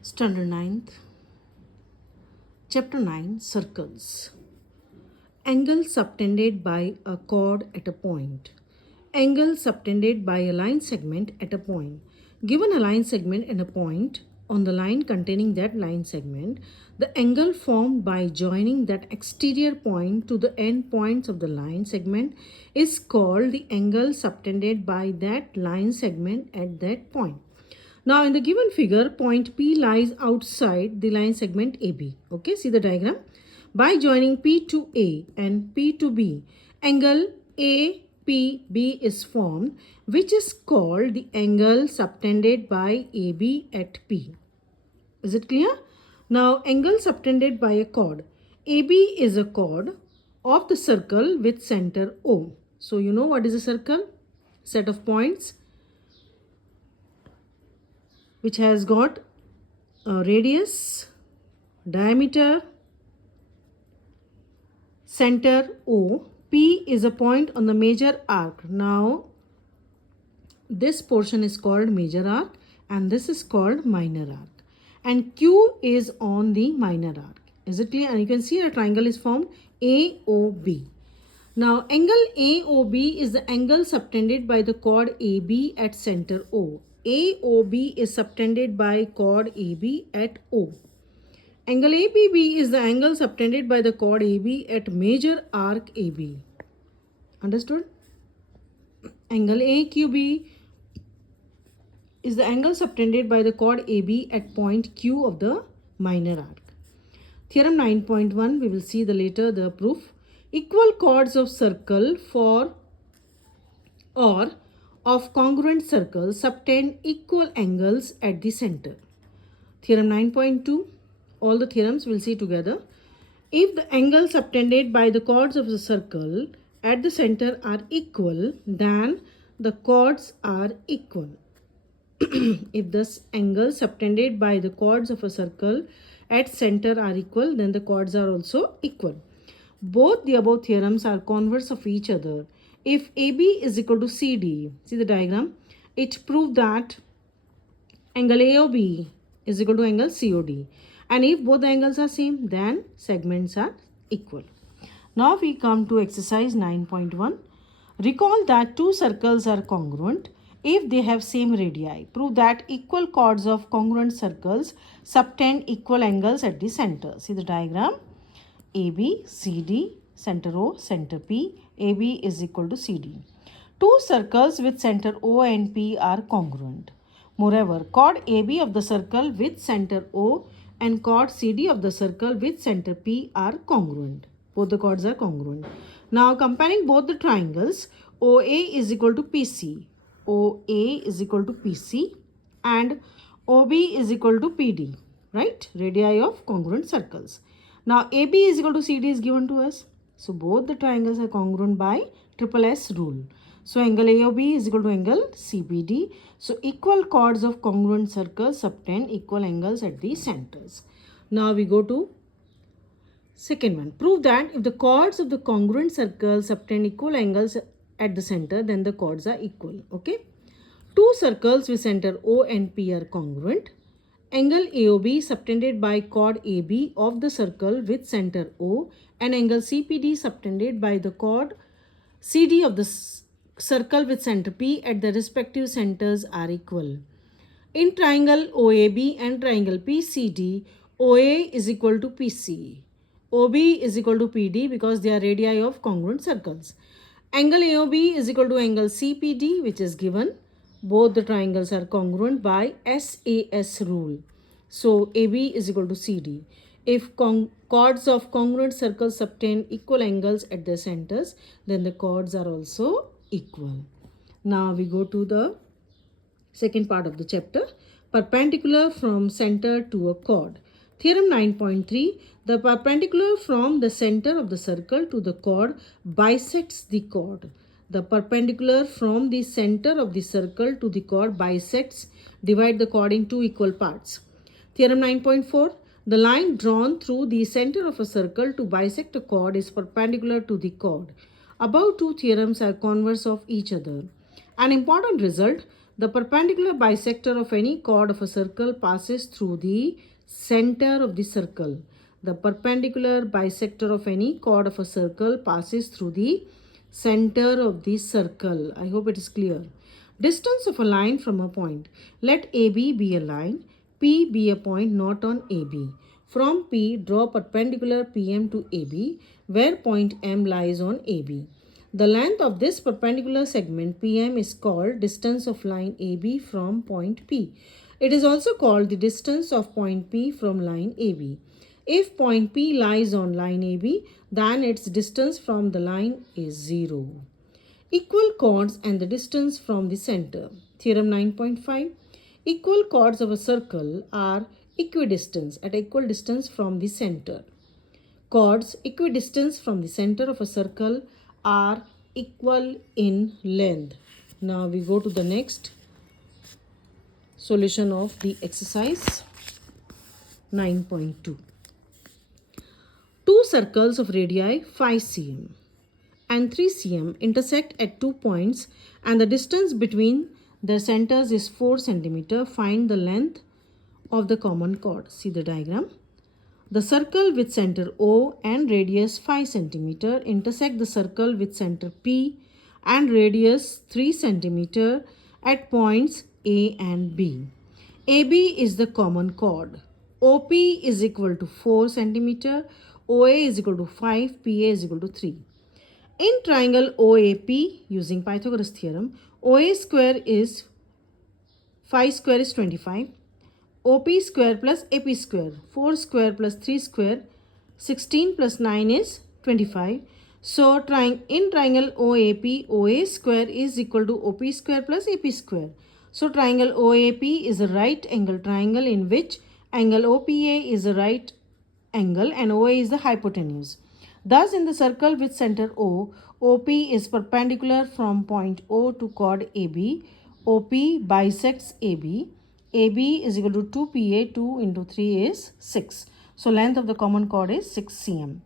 Standard 9th, Chapter 9 Circles. Angle subtended by a chord at a point. Angle subtended by a line segment at a point. Given a line segment and a point on the line containing that line segment, the angle formed by joining that exterior point to the end points of the line segment is called the angle subtended by that line segment at that point. Now in the given figure, point P lies outside the line segment AB. Okay, see the diagram. By joining P to A and P to B, angle APB is formed, which is called the angle subtended by AB at P. Is it clear? Now angle subtended by a chord. AB is a chord of the circle with center O. So you know what is a circle? Set of points which has got a radius, diameter, center O. P is a point on the major arc. Now this portion is called major arc and this is called minor arc. And Q is on the minor arc. Is it clear? And you can see a triangle is formed AOB. Now angle AOB is the angle subtended by the chord AB at center O. AOB is subtended by chord AB at O. Angle APB is the angle subtended by the chord AB at major arc AB. Understood? Angle AQB is the angle subtended by the chord AB at point Q of the minor arc. Theorem 9.1, we will see the proof. Equal chords of circle for or of congruent circles subtend equal angles at the center. Theorem 9.2, all the theorems we'll see together. If the angles subtended by the chords of the circle at the center are equal, then the chords are equal. If the angles subtended by the chords of a circle at center are equal, then the chords are also equal. Both the above theorems are converse of each other. If AB is equal to CD, see the diagram, it proved that angle AOB is equal to angle COD. And if both the angles are same, then segments are equal. Now we come to exercise 9.1. Recall that two circles are congruent if they have same radii. Prove that equal chords of congruent circles subtend equal angles at the center. See the diagram. AB, CD, center O, center P, AB is equal to CD. Two circles with center O and P are congruent. Moreover, chord AB of the circle with center O and chord CD of the circle with center P are congruent. Both the chords are congruent. Now comparing both the triangles, OA is equal to PC, OA is equal to PC and OB is equal to PD, right? Radii of congruent circles. Now AB is equal to CD is given to us. So both the triangles are congruent by triple S rule. So angle AOB is equal to angle CBD. So equal chords of congruent circles subtend equal angles at the centers. Now we go to second one. Prove that if the chords of the congruent circle subtend equal angles at the center, then the chords are equal. Okay. Two circles with center O and P are congruent. Angle AOB subtended by chord AB of the circle with center O and angle CPD subtended by the chord CD of the circle with center P at the respective centers are equal. In triangle OAB and triangle PCD, OA is equal to PC. OB is equal to PD because they are radii of congruent circles. Angle AOB is equal to angle CPD, which is given. Both the triangles are congruent by SAS rule. So AB is equal to CD. If chords of congruent circles subtend equal angles at their centers, then the chords are also equal. Now we go to the second part of the chapter, perpendicular from center to a chord. Theorem 9.3, the perpendicular from the center of the circle to the chord bisects the chord. The perpendicular from the center of the circle to the chord bisects, divide the chord in two equal parts. Theorem 9.4, the line drawn through the center of a circle to bisect a chord is perpendicular to the chord. Above two theorems are converse of each other. An important result, The perpendicular bisector of any chord of a circle passes through the center of the circle. The perpendicular bisector of any chord of a circle passes through the center of the circle. I hope it is clear. Distance of a line from a point. Let AB be a line, P be a point not on AB. From P, draw perpendicular PM to AB, where point M lies on AB. The length of this perpendicular segment PM is called distance of line AB from point P. It is also called the distance of point P from line AB. If point P lies on line AB, then its distance from the line is 0. Equal chords and the distance from the center. Theorem 9.5. Equal chords of a circle are equidistant at equal distance from the center. Chords equidistant from the center of a circle are equal in length. Now we go to the next solution of the exercise 9.2. Two circles of radii 5 cm and 3 cm intersect at 2 points and the distance between their centers is 4 cm. Find the length of the common chord. See the diagram. The circle with center O and radius 5 cm intersect the circle with center P and radius 3 cm at points A and B. AB is the common chord. OP is equal to 4 cm, OA is equal to 5, PA is equal to 3. In triangle OAP, using Pythagoras theorem, OA square is 5 square is 25. OP square plus AP square, 4 square plus 3 square, 16 plus 9 is 25. So in triangle OAP, OA square is equal to OP square plus AP square. So triangle OAP is a right angle triangle in which angle OPA is a right angle and OA is the hypotenuse. Thus in the circle with center O, OP is perpendicular from point O to chord AB. OP bisects AB. AB is equal to 2PA, 2 into 3 is 6. So length of the common chord is 6 cm.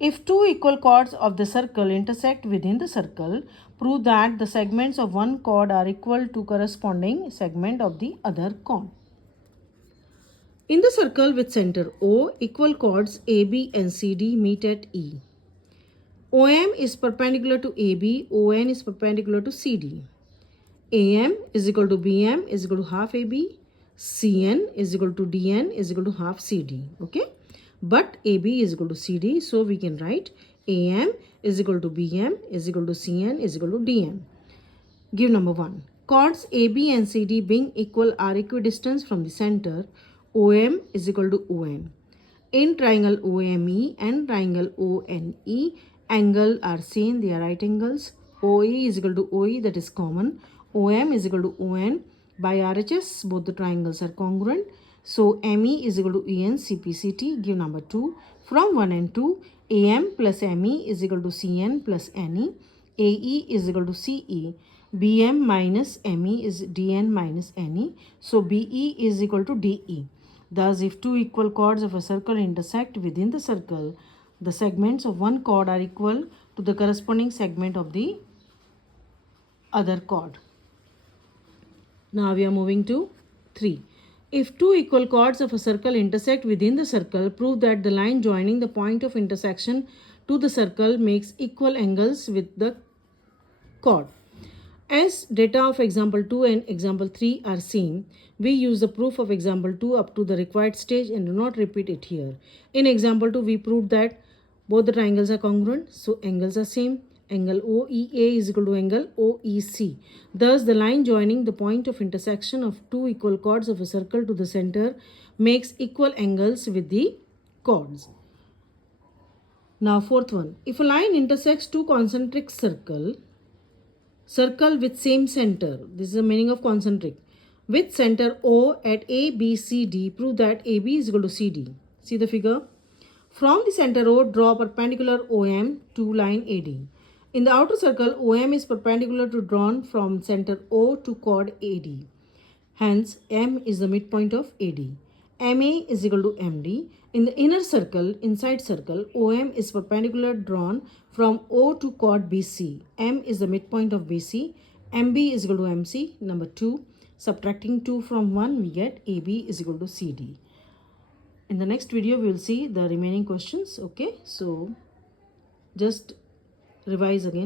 If two equal chords of the circle intersect within the circle, prove that the segments of one chord are equal to corresponding segment of the other chord. In the circle with center O, equal chords AB and CD meet at E. OM is perpendicular to AB, ON is perpendicular to CD. AM is equal to BM is equal to half AB. CN is equal to DN is equal to half CD. Okay. But AB is equal to CD. So we can write AM is equal to BM is equal to CN is equal to DN. Give number 1. Chords AB and CD being equal are equidistant from the center. OM is equal to ON. In triangle OME and triangle ONE, angle are same. They are right angles. OE is equal to OE, that is common. OM is equal to ON. By RHS, both the triangles are congruent. So ME is equal to EN, CPCT. Give number 2. From 1 and 2, AM plus ME is equal to CN plus NE. AE is equal to CE. BM minus ME is DN minus NE. So BE is equal to DE. Thus, if two equal chords of a circle intersect within the circle, the segments of one chord are equal to the corresponding segment of the other chord. Now we are moving to 3. If two equal chords of a circle intersect within the circle, prove that the line joining the point of intersection to the circle makes equal angles with the chord. As data of example 2 and example 3 are same, we use the proof of example 2 up to the required stage and do not repeat it here. In example 2, we proved that both the triangles are congruent, so angles are same. Angle OEA is equal to angle OEC. Thus, the line joining the point of intersection of two equal chords of a circle to the center makes equal angles with the chords. Now, fourth one. If a line intersects two concentric circle with same center, this is the meaning of concentric, with center O at A, B, C, D, prove that AB is equal to CD. See the figure? From the center O, draw perpendicular OM to line AD. In the outer circle, OM is perpendicular to drawn from center O to chord AD. Hence, M is the midpoint of AD. MA is equal to MD. In the inner circle, inside circle, OM is perpendicular drawn from O to chord BC. M is the midpoint of BC. MB is equal to MC. Number 2. Subtracting 2 from 1, we get AB is equal to CD. In the next video, we will see the remaining questions. Okay, so just revise again.